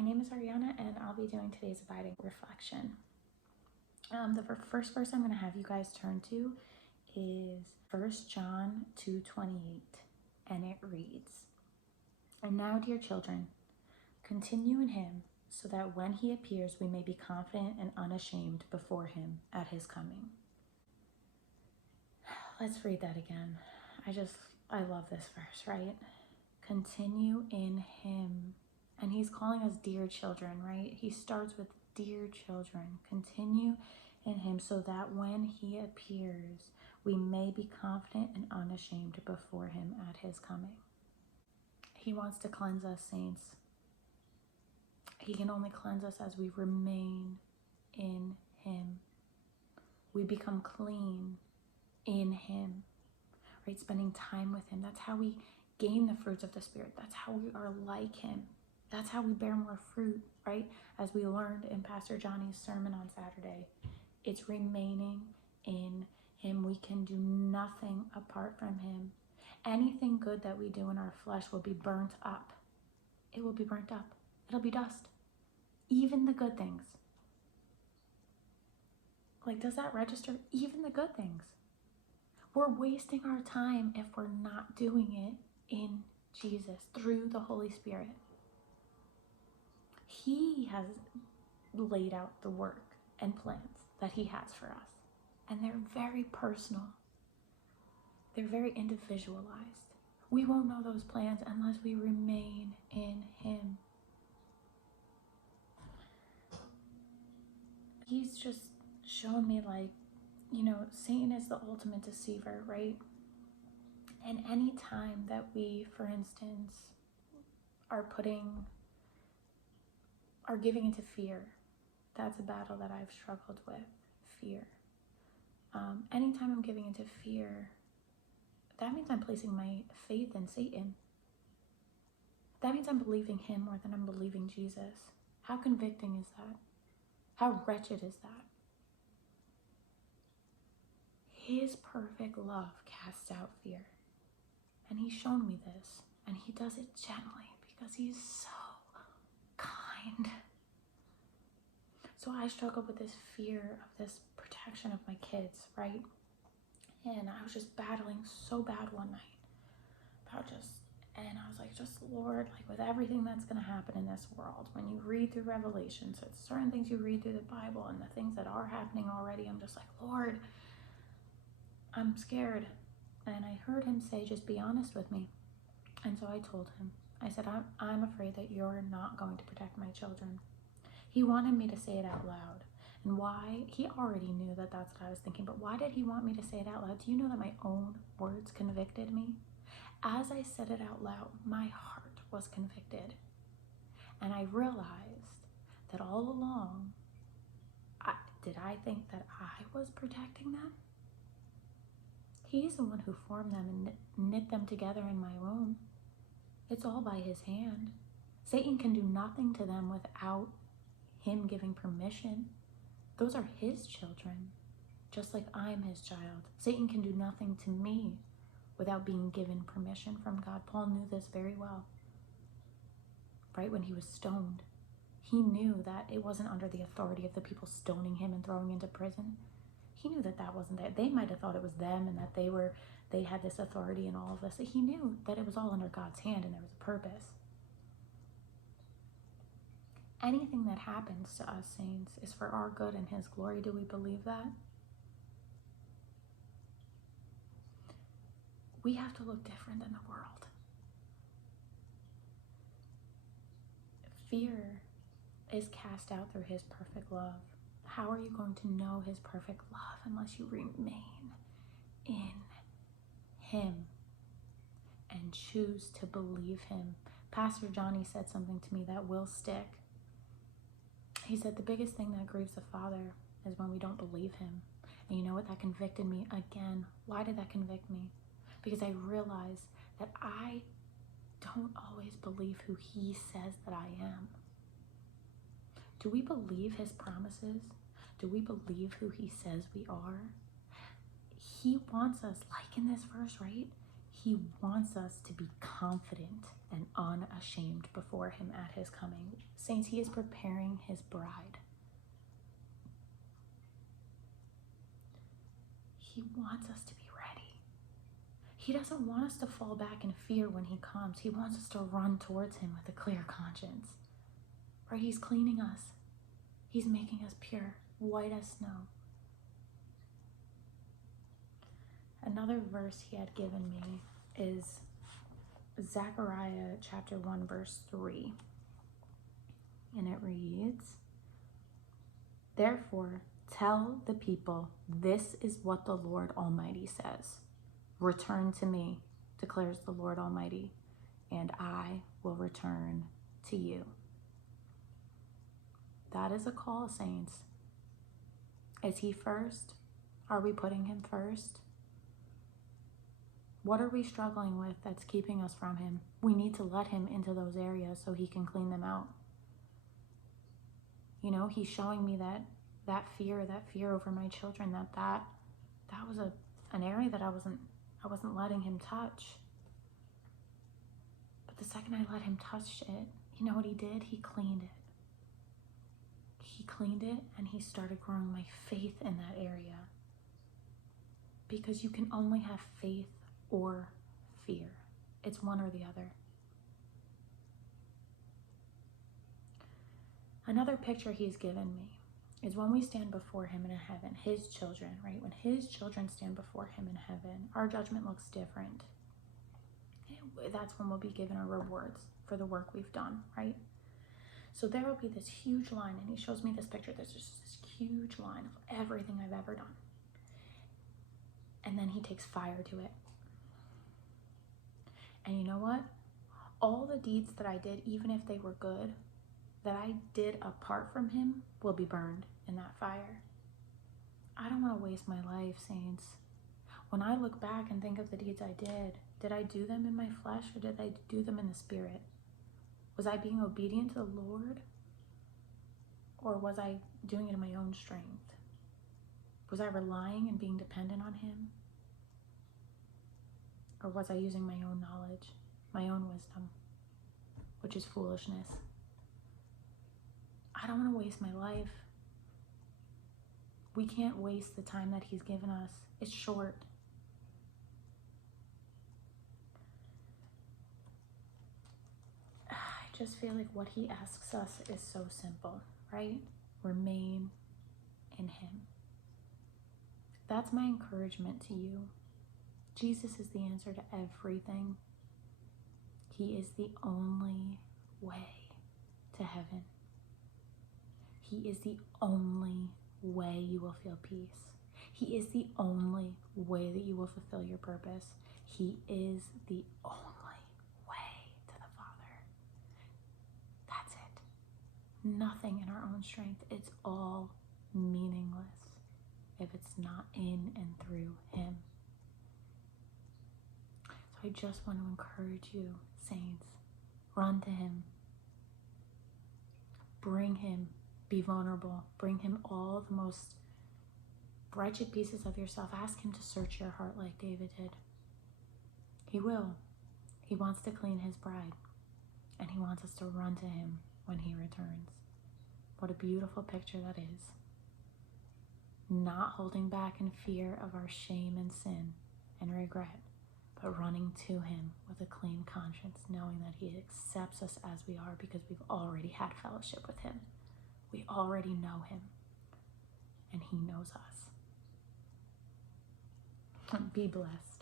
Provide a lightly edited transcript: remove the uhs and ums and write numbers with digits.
My name is Ariana, and I'll be doing today's abiding reflection. The first verse I'm going to have you guys turn to is 1 John 2:28, and it reads, "And now, dear children, continue in him, so that when he appears, we may be confident and unashamed before him at his coming." Let's read that again. I love this verse, right? Continue in him. And he's calling us dear children, right? He starts with dear children. Continue in him so that when he appears, we may be confident and unashamed before him at his coming. He wants to cleanse us, saints. He can only cleanse us as we remain in him. We become clean in him, right? Spending time with him. That's how we gain the fruits of the Spirit. That's how we are like him. That's how we bear more fruit, right? As we learned in Pastor Johnny's sermon on Saturday, it's remaining in him. We can do nothing apart from him. Anything good that we do in our flesh will be burnt up. It will be burnt up. It'll be dust. Even the good things. Like, does that register? Even the good things. We're wasting our time if we're not doing it in Jesus through the Holy Spirit. He has laid out the work and plans that he has for us. And they're very personal. They're very individualized. We won't know those plans unless we remain in him. He's just shown me, like, Satan is the ultimate deceiver, right? And any time that we, for instance, are giving into fear, that's a battle that I've struggled with, fear. Anytime I'm giving into fear, that means I'm placing my faith in Satan. That means I'm believing him more than I'm believing Jesus. How convicting is that? How wretched is that? His perfect love casts out fear. And he's shown me this. And he does it gently because he's so kind. So I struggled with this fear of this protection of my kids, right? And I was just battling so bad one night. And I was like, just Lord, like with everything that's going to happen in this world, when you read through Revelation, so it's certain things you read through the Bible and the things that are happening already, I'm just like, Lord, I'm scared. And I heard him say, just be honest with me. And so I told him, I said, I'm afraid that you're not going to protect my children. He wanted me to say it out loud. And why? He already knew that that's what I was thinking, but why did he want me to say it out loud? Do you know that my own words convicted me? As I said it out loud, my heart was convicted. And I realized that all along, did I think that I was protecting them? He's the one who formed them and knit them together in my womb. It's all by his hand. Satan can do nothing to them without him giving permission. Those are his children, just like I'm his child. Satan can do nothing to me without being given permission from God. Paul knew this very well. Right when he was stoned, he knew that it wasn't under the authority of the people stoning him and throwing into prison. He knew that that wasn't it. They might have thought it was them and that they had this authority and all of this. He knew that it was all under God's hand and there was a purpose. Anything that happens to us, saints, is for our good and his glory. Do we believe that? We have to look different than the world. Fear is cast out through his perfect love. How are you going to know his perfect love unless you remain in him and choose to believe him? Pastor Johnny said something to me that will stick. He said the biggest thing that grieves the Father is when we don't believe him. And you know what? That convicted me again. Why did that convict me? Because I realized that I don't always believe who he says that I am. Do we believe his promises? Do we believe who he says we are? He wants us, like in this verse, right? He wants us to be confident and unashamed before him at his coming. Saints, he is preparing his bride. He wants us to be ready. He doesn't want us to fall back in fear when he comes. He wants us to run towards him with a clear conscience. Right? He's cleaning us. He's making us pure, white as snow. Another verse he had given me is Zechariah chapter 1, verse 3. And it reads, "Therefore, tell the people, this is what the Lord Almighty says. Return to me, declares the Lord Almighty, and I will return to you." That is a call, saints. Is he first? Are we putting him first? What are we struggling with that's keeping us from him? We need to let him into those areas so he can clean them out. You know, he's showing me that fear over my children, that was an area that I wasn't letting him touch. But the second I let him touch it, you know what he did? He cleaned it. He cleaned it, and he started growing my faith in that area. Because you can only have faith or fear. It's one or the other. Another picture he's given me is when we stand before him in heaven, his children, right? When his children stand before him in heaven, our judgment looks different. That's when we'll be given our rewards for the work we've done, right? So there will be this huge line, and he shows me this picture. There's just this huge line of everything I've ever done. And then he takes fire to it. And you know what? All the deeds that I did, even if they were good, that I did apart from him, will be burned in that fire. I don't want to waste my life, saints. When I look back and think of the deeds I did I do them in my flesh, or did I do them in the spirit? Was I being obedient to the Lord? Or was I doing it in my own strength? Was I relying and being dependent on him? Or was I using my own knowledge, my own wisdom, which is foolishness? I don't want to waste my life. We can't waste the time that he's given us. It's short. I just feel like what he asks us is so simple, right? Remain in him. That's my encouragement to you. Jesus is the answer to everything. He is the only way to heaven. He is the only way you will feel peace. He is the only way that you will fulfill your purpose. He is the only way to the Father. That's it. Nothing in our own strength. It's all meaningless if it's not in and through him. So I just want to encourage you, saints, run to him. Bring him. Be vulnerable. Bring him all the most wretched pieces of yourself. Ask him to search your heart like David did. He will. He wants to clean his bride, and he wants us to run to him when he returns. What a beautiful picture that is. Not holding back in fear of our shame and sin and regret, but running to him with a clean conscience, knowing that he accepts us as we are because we've already had fellowship with him. We already know him, and he knows us. Be blessed.